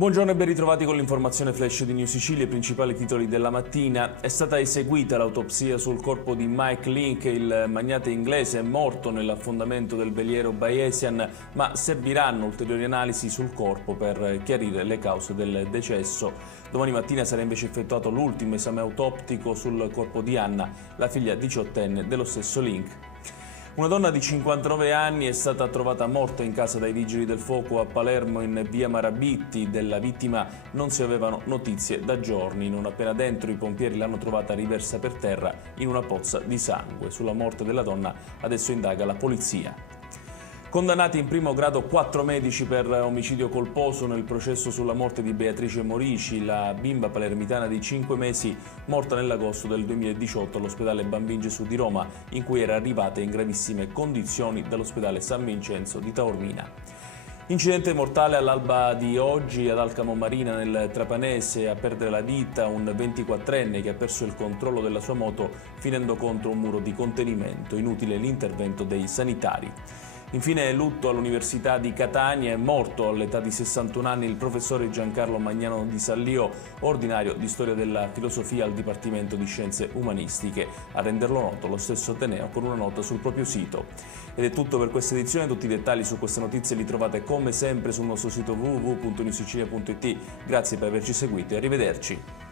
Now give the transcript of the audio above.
Buongiorno e ben ritrovati con l'informazione flash di New Sicilia. I principali titoli della mattina. È stata eseguita l'autopsia sul corpo di Mike Link, il magnate inglese morto nell'affondamento del veliero Bayesian, ma serviranno ulteriori analisi sul corpo per chiarire le cause del decesso. Domani mattina sarà invece effettuato l'ultimo esame autoptico sul corpo di Anna, la figlia diciottenne dello stesso Link. Una donna di 59 anni è stata trovata morta in casa dai vigili del fuoco a Palermo in via Marabitti. Della vittima non si avevano notizie da giorni. Non appena dentro i pompieri l'hanno trovata riversa per terra in una pozza di sangue. Sulla morte della donna adesso indaga la polizia. Condannati in primo grado 4 medici per omicidio colposo nel processo sulla morte di Beatrice Morici, la bimba palermitana di 5 mesi morta nell'agosto del 2018 all'ospedale Bambin Gesù di Roma, in cui era arrivata in gravissime condizioni dall'ospedale San Vincenzo di Taormina. Incidente mortale all'alba di oggi ad Alcamo Marina nel Trapanese. A perdere la vita un 24enne che ha perso il controllo della sua moto finendo contro un muro di contenimento. Inutile l'intervento dei sanitari. Infine lutto all'Università di Catania. È morto all'età di 61 anni il professore Giancarlo Magnano di Sallio, ordinario di Storia della Filosofia al Dipartimento di Scienze Umanistiche. A renderlo noto lo stesso Ateneo con una nota sul proprio sito. Ed è tutto per questa edizione. Tutti i dettagli su queste notizie li trovate come sempre sul nostro sito www.newsicilia.it. Grazie per averci seguito e arrivederci.